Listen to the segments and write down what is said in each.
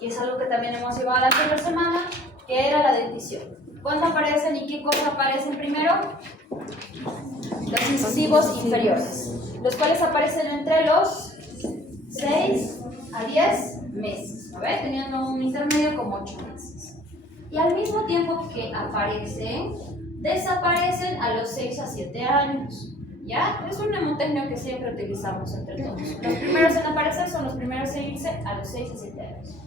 y es algo que también hemos llevado la anterior semana, que era la dentición. ¿Cuándo aparecen y qué cosas aparecen primero? Los incisivos inferiores, los cuales aparecen entre los 6 a 10 meses, ¿no ves? Teniendo un intermedio como 8 meses. Y al mismo tiempo que aparecen, desaparecen a los 6 a 7 años. ¿Ya? Es un mnemotecnia que siempre utilizamos entre todos. Los primeros en aparecer son los primeros en irse a los 6 a 7 años.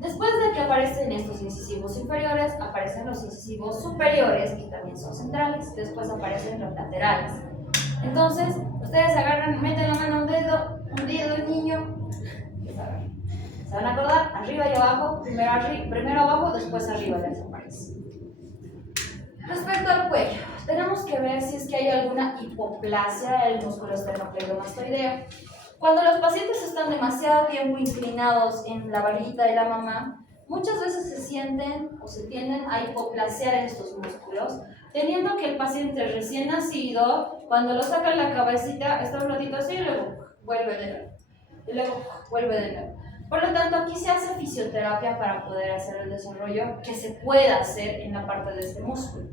Después de que aparecen estos incisivos inferiores, aparecen los incisivos superiores, que también son centrales. Después aparecen los laterales. Entonces, ustedes agarran, meten la mano un dedo del niño. Se van a acordar, arriba y abajo, primero abajo, después arriba desaparece. Respecto al cuello, tenemos que ver si es que hay alguna hipoplasia del músculo esternocleidomastoideo. Cuando los pacientes están demasiado tiempo inclinados en la barriguita de la mamá, muchas veces se sienten o se tienden a hipoplasear estos músculos, teniendo que el paciente recién nacido, cuando lo sacan la cabecita, está un ratito así y luego vuelve de nuevo. Y luego vuelve de nuevo. Por lo tanto, aquí se hace fisioterapia para poder hacer el desarrollo que se pueda hacer en la parte de este músculo.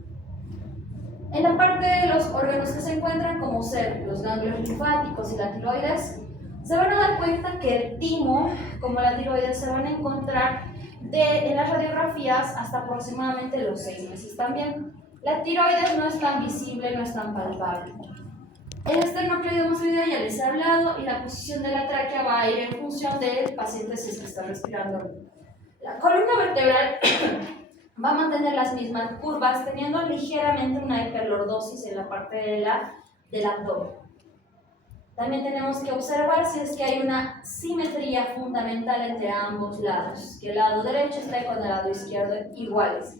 En la parte de los órganos que se encuentran, como ser los ganglios linfáticos y la tiroides, se van a dar cuenta que el timo, como la tiroides, se van a encontrar en las radiografías hasta aproximadamente los 6 meses también. La tiroides no es tan visible, no es tan palpable. El esternocleidomastoideo ya les he hablado y la posición de la tráquea va a ir en función del paciente si es que está respirando. La columna vertebral va a mantener las mismas curvas, teniendo ligeramente una hiperlordosis en la parte del abdomen. También tenemos que observar si es que hay una simetría fundamental entre ambos lados, que el lado derecho esté con el lado izquierdo iguales,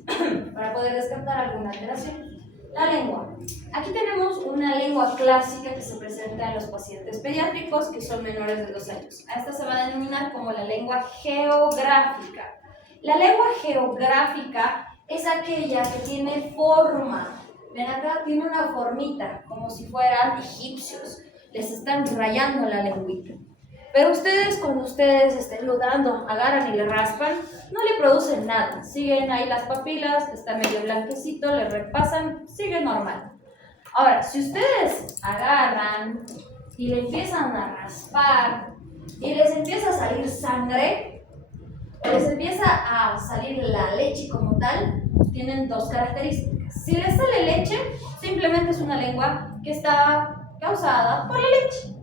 para poder descartar alguna alteración. La lengua. Aquí tenemos una lengua clásica que se presenta en los pacientes pediátricos que son menores de 2 años. A esta se va a denominar como la lengua geográfica. La lengua geográfica es aquella que tiene forma. Ven acá, tiene una formita, como si fueran egipcios. Les están rayando la lengüita. Pero ustedes, cuando ustedes estén dudando, agarran y le raspan, no le producen nada. Siguen ahí las papilas, está medio blanquecito, le repasan, sigue normal. Ahora, si ustedes agarran y le empiezan a raspar y les empieza a salir sangre, les empieza a salir la leche como tal, tienen 2 características. Si les sale leche, simplemente es una lengua que está causada por la leche.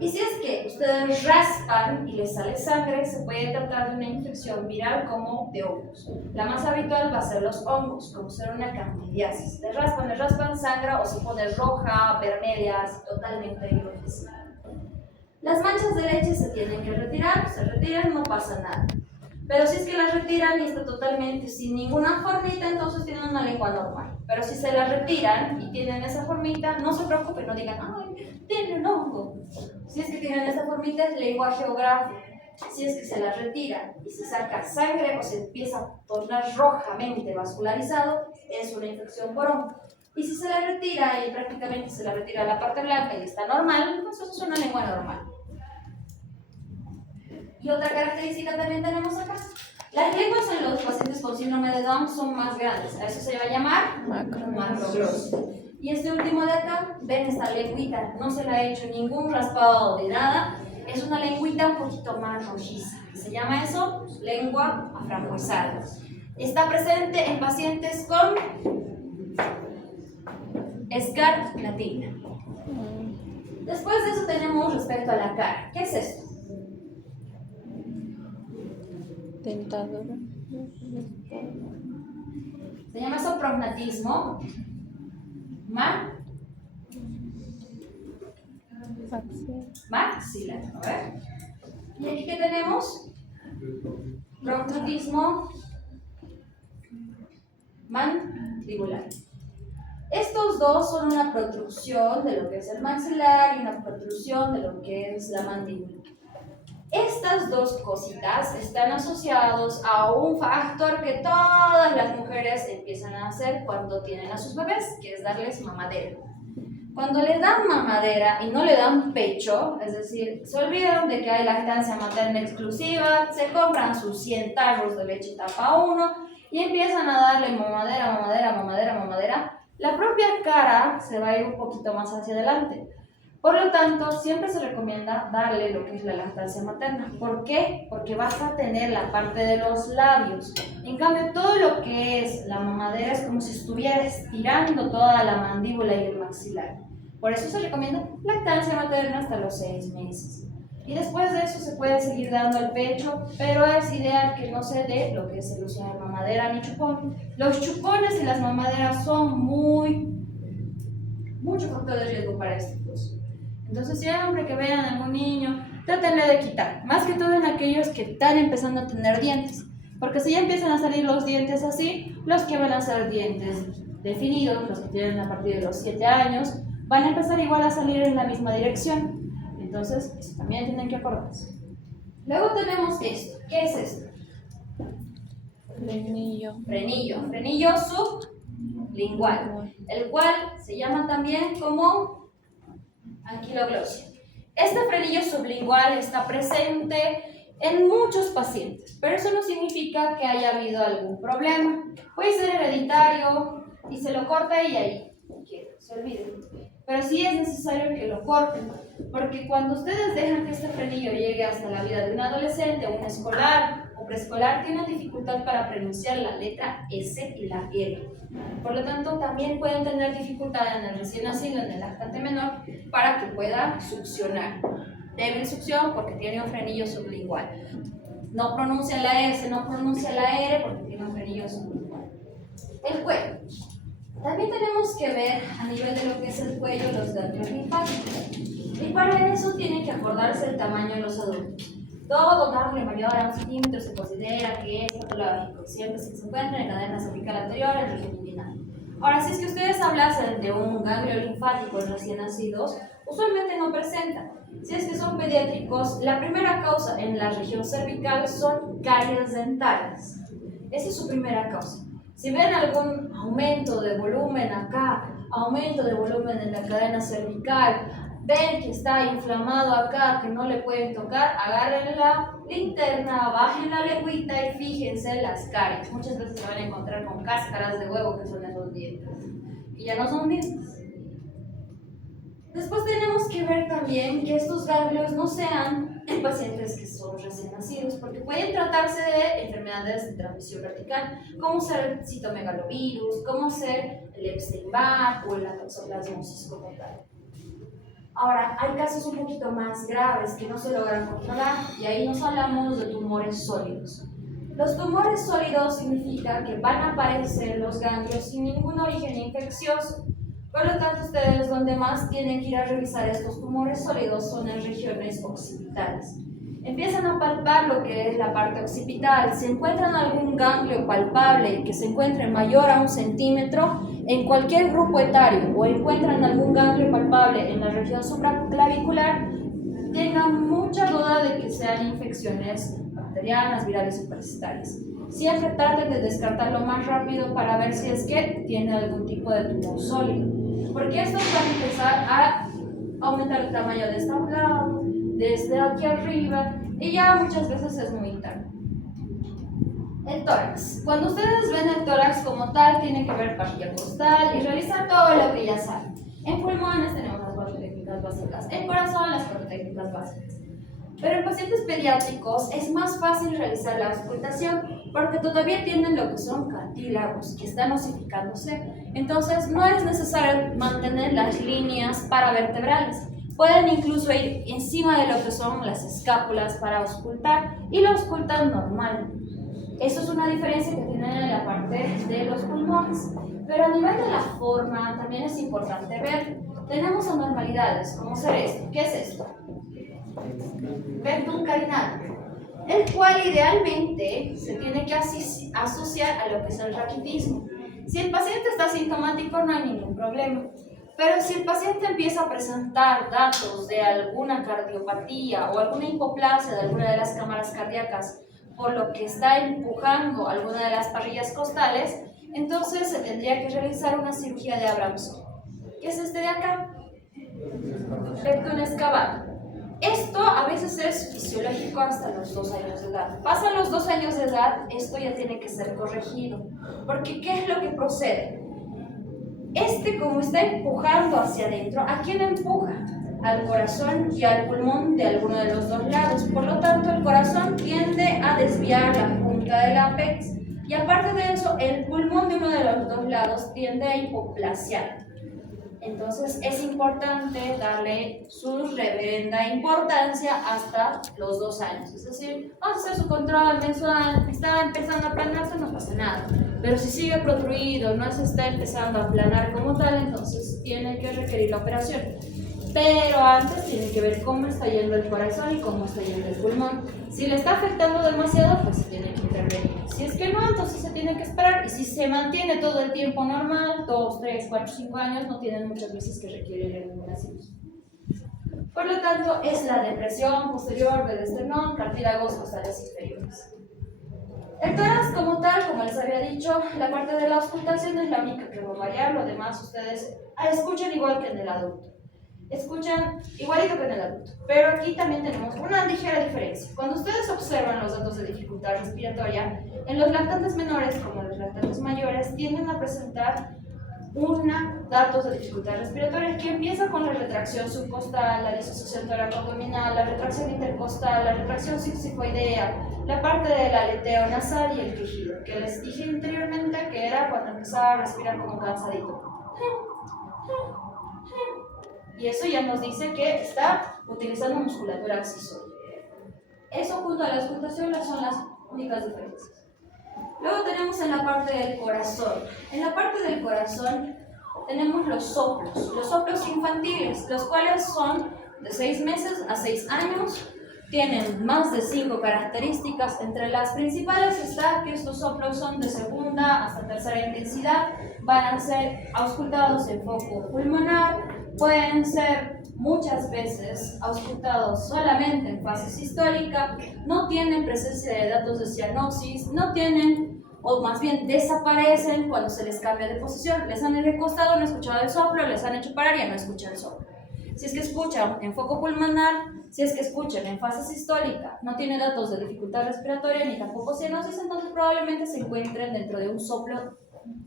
Y si es que ustedes raspan y les sale sangre, se puede tratar de una infección viral como de hongos. La más habitual va a ser los hongos, como ser una candidiasis. Les raspan, sangra o se pone roja, vermelha, totalmente enrojecida. Las manchas de leche se tienen que retirar, se retiran, no pasa nada. Pero si es que las retiran y está totalmente sin ninguna formita, entonces tienen una lengua normal. Pero si se la retiran y tienen esa formita, no se preocupen, no digan, ¡ay, tienen hongo! Si es que tienen esa formita, es lengua geográfica. Si es que se la retiran y se saca sangre o se empieza a tornar rojamente vascularizado, es una infección por hongo. Y si se la retira y prácticamente se la retira la parte blanca y está normal, entonces es una lengua normal. Y otra característica también tenemos acá. Las lenguas en los pacientes con síndrome de Down son más grandes. A eso se va a llamar macroglósito. Y este último de acá, ven esta lengüita, no se le ha hecho ningún raspado de nada. Es una lengüita un poquito más rojiza. Se llama eso lengua aframbuesada. Está presente en pacientes con escarlatina. Después de eso tenemos respecto a la cara. ¿Qué es esto? Dentadura. Se llama eso prognatismo maxilar. A ver. ¿Y aquí qué tenemos? Prognatismo mandibular. Estos dos son una protrusión de lo que es el maxilar y una protrusión de lo que es la mandíbula. Estas dos cositas están asociados a un factor que todas las mujeres empiezan a hacer cuando tienen a sus bebés, que es darles mamadera. Cuando le dan mamadera y no le dan pecho, es decir, se olvidan de que hay lactancia materna exclusiva, se compran sus 100 tarros de leche tapa 1 y empiezan a darle mamadera, mamadera, mamadera, mamadera, la propia cara se va a ir un poquito más hacia adelante. Por lo tanto, siempre se recomienda darle lo que es la lactancia materna. ¿Por qué? Porque vas a tener la parte de los labios. En cambio, todo lo que es la mamadera es como si estuviera estirando toda la mandíbula y el maxilar. Por eso se recomienda lactancia materna hasta los 6 meses. Y después de eso se puede seguir dando el pecho, pero es ideal que no se dé lo que es el uso de mamadera ni chupón. Los chupones y las mamaderas son mucho factor de riesgo para estos. Entonces, siempre que vean a algún niño, trátenle de quitar, más que todo en aquellos que están empezando a tener dientes, porque si ya empiezan a salir los dientes así, los que van a ser dientes definidos, los que tienen a partir de los 7 años, van a empezar igual a salir en la misma dirección. Entonces, eso también tienen que acordarse. Luego tenemos esto. ¿Qué es esto? Frenillo sublingual, el cual se llama también como anquiloglosia. Este frenillo sublingual está presente en muchos pacientes, pero eso no significa que haya habido algún problema. Puede ser hereditario y se lo corta y ahí se olvide. Pero sí es necesario que lo corten, porque cuando ustedes dejan que este frenillo llegue hasta la vida de un adolescente o un escolar o preescolar, tienen dificultad para pronunciar la letra S y la R. Por lo tanto, también pueden tener dificultad en el recién nacido, en el lactante menor, para que pueda succionar. Débil succión porque tiene un frenillo sublingual. No pronuncia la S, no pronuncia la R porque tiene un frenillo sublingual. El cuello. También tenemos que ver a nivel de lo que es el cuello los ganglios linfáticos. Y para eso tienen que acordarse el tamaño de los adultos. Todo ganglio mayor a 1 centímetro se considera que es patológico, siempre se encuentra en la cadena cervical anterior, en el región inguinal. Ahora, si es que ustedes hablasen de un ganglio linfático en recién nacidos, usualmente no presentan. Si es que son pediátricos, la primera causa en la región cervical son caries dentales. Esa es su primera causa. Si ven algún aumento de volumen acá, aumento de volumen en la cadena cervical, ven que está inflamado acá, que no le pueden tocar, agarren la linterna, bajen la lengüita y fíjense en las caries. Muchas veces se van a encontrar con cáscaras de huevo, que son esos dientes, y ya no son dientes. Después tenemos que ver también que estos ganglios no sean en pacientes que son recién nacidos, porque pueden tratarse de enfermedades de transmisión vertical, como ser el citomegalovirus, como ser el Epstein-Barr o la toxoplasmosis como tal. Ahora, hay casos un poquito más graves que no se logran controlar y ahí nos hablamos de tumores sólidos. Los tumores sólidos significan que van a aparecer los ganglios sin ningún origen infeccioso. Por lo tanto, ustedes donde más tienen que ir a revisar estos tumores sólidos son en regiones occipitales. Empiezan a palpar lo que es la parte occipital. Si encuentran algún ganglio palpable que se encuentre mayor a 1 centímetro en cualquier grupo etario o encuentran algún ganglio palpable en la región supraclavicular, tengan mucha duda de que sean infecciones bacterianas, virales o parasitarias. Siempre traten de descartarlo más rápido para ver si es que tiene algún tipo de tumor sólido, porque estos van a empezar a aumentar el tamaño de este lado, desde aquí arriba, y ya muchas veces es muy tarde. El tórax. Cuando ustedes ven el tórax como tal, tienen que ver pajilla costal y revisar todo lo que ya saben. En pulmones tenemos las 4 técnicas básicas, en corazón las 4 técnicas básicas. Pero en pacientes pediátricos es más fácil realizar la auscultación porque todavía tienen lo que son cartílagos que están osificándose. Entonces no es necesario mantener las líneas paravertebrales. Pueden incluso ir encima de lo que son las escápulas para auscultar y lo auscultan normal. Eso es una diferencia que tienen en la parte de los pulmones. Pero a nivel de la forma también es importante ver. Tenemos anormalidades, como ser esto. ¿Qué es esto? Rectum carinal, el cual idealmente se tiene que asociar a lo que es el raquitismo. Si el paciente está sintomático no hay ningún problema, pero si el paciente empieza a presentar datos de alguna cardiopatía o alguna hipoplasia de alguna de las cámaras cardíacas, por lo que está empujando alguna de las parrillas costales, entonces se tendría que realizar una cirugía de Abramson. ¿Qué es este de acá? efecto inexcavado. Esto a veces es fisiológico hasta los 2 años de edad. Pasan los 2 años de edad, esto ya tiene que ser corregido. Porque ¿qué es lo que procede? Como está empujando hacia adentro, ¿a quién empuja? Al corazón y al pulmón de alguno de los dos lados. Por lo tanto, el corazón tiende a desviar la punta del ápex y aparte de eso, el pulmón de uno de los dos lados tiende a hipoplasiar. Entonces, es importante darle su reverenda importancia hasta los 2 años. Es decir, vamos a hacer su control mensual, está empezando a aplanarse, no pasa nada. Pero si sigue protruido, no se está empezando a aplanar como tal, entonces tiene que requerir la operación. Pero antes tiene que ver cómo está yendo el corazón y cómo está yendo el pulmón. Si le está afectando demasiado, pues se tiene que intervenir. Si es que no, entonces se tiene que esperar. Y si se mantiene todo el tiempo normal, 2, 3, 4, 5 años, no tienen muchas veces que requieren ninguna cirugía. Por lo tanto, es la depresión posterior del esternón, cartílagos costales inferiores. El tórax como tal, como les había dicho, la parte de la auscultación es la única que va a variar. Lo demás ustedes escuchan igual que en el adulto. Escuchan igualito que en el adulto, pero aquí también tenemos una ligera diferencia. Cuando ustedes observan los datos de dificultad respiratoria, en los lactantes menores como los lactantes mayores tienden a presentar datos de dificultad respiratoria que empieza con la retracción subcostal, la disociación toracoabdominal, la retracción intercostal, la retracción sixifoidea, la parte del aleteo nasal y el quejido, que les dije anteriormente que era cuando empezaba a respirar como cansadito. Y eso ya nos dice que está utilizando musculatura accesoria. Eso junto a la auscultación son las únicas diferencias. Luego tenemos en la parte del corazón. En la parte del corazón tenemos los soplos infantiles, los cuales son de 6 meses a 6 años. Tienen más de 5 características. Entre las principales está que estos soplos son de segunda hasta tercera intensidad. Van a ser auscultados en foco pulmonar. Pueden ser muchas veces auscultados solamente en fase sistólica, no tienen presencia de datos de cianosis, no tienen, o más bien desaparecen cuando se les cambia de posición. Les han recostado, no escuchado el soplo, les han hecho parar y no escuchan el soplo. Si es que escuchan en foco pulmonar, si es que escuchan en fase sistólica, no tiene datos de dificultad respiratoria ni tampoco cianosis, entonces probablemente se encuentren dentro de un soplo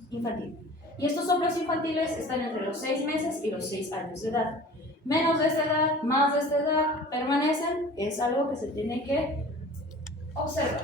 infantil. Y estos soplos infantiles están entre los 6 meses y los 6 años de edad. Menos de esta edad, más de esta edad, permanecen, es algo que se tiene que observar.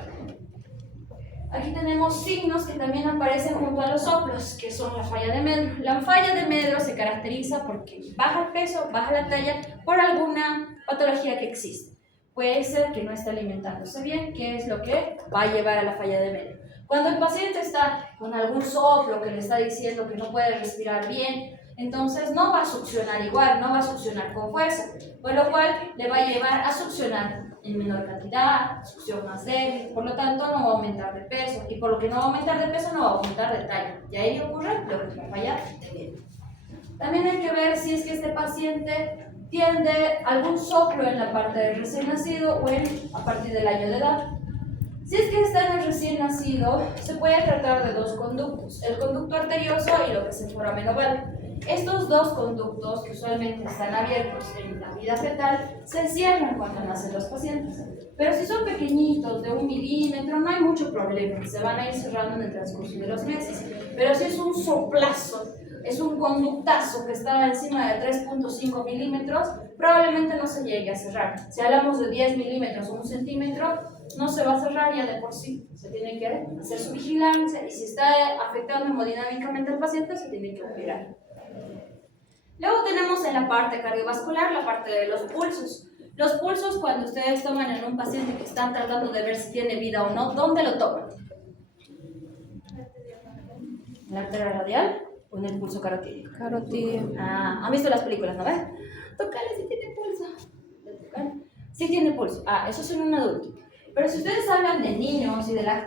Aquí tenemos signos que también aparecen junto a los soplos, que son la falla de Medro. La falla de Medro se caracteriza porque baja el peso, baja la talla por alguna patología que existe. Puede ser que no esté alimentándose bien, que es lo que va a llevar a la falla de Medro. Cuando el paciente está con algún soplo que le está diciendo que no puede respirar bien, entonces no va a succionar igual, no va a succionar con fuerza, por lo cual le va a llevar a succionar en menor cantidad, succión más débil, por lo tanto no va a aumentar de peso, y por lo que no va a aumentar de peso no va a aumentar de talla, y ahí ocurre lo que es la falla de Medro. También hay que ver si es que este paciente tiene algún soplo en la parte del recién nacido o a partir del año de edad. Si es que está en el recién nacido, se puede tratar de 2 conductos, el conducto arterioso y lo que es el foramen oval. Estos 2 conductos, que usualmente están abiertos en la vida fetal, se cierran cuando nacen los pacientes. Pero si son pequeñitos, de 1 milímetro, no hay mucho problema, se van a ir cerrando en el transcurso de los meses. Pero si es un soplazo, es un conductazo que está encima de 3.5 milímetros, probablemente no se llegue a cerrar. Si hablamos de 10 milímetros o 1 centímetro, no se va a cerrar ya de por sí. Se tiene que hacer su vigilancia y si está afectando hemodinámicamente al paciente, se tiene que operar. Luego tenemos en la parte cardiovascular la parte de los pulsos. Los pulsos, cuando ustedes toman en un paciente que están tratando de ver si tiene vida o no, ¿dónde lo toman? ¿En la arteria radial o en el pulso carotídeo? Carotídeo. Ah, ¿han visto las películas, no ves? Tócale si tiene pulso. Sí tiene pulso. Ah, eso es en un adulto. Pero si ustedes hablan de niños y de lactancia,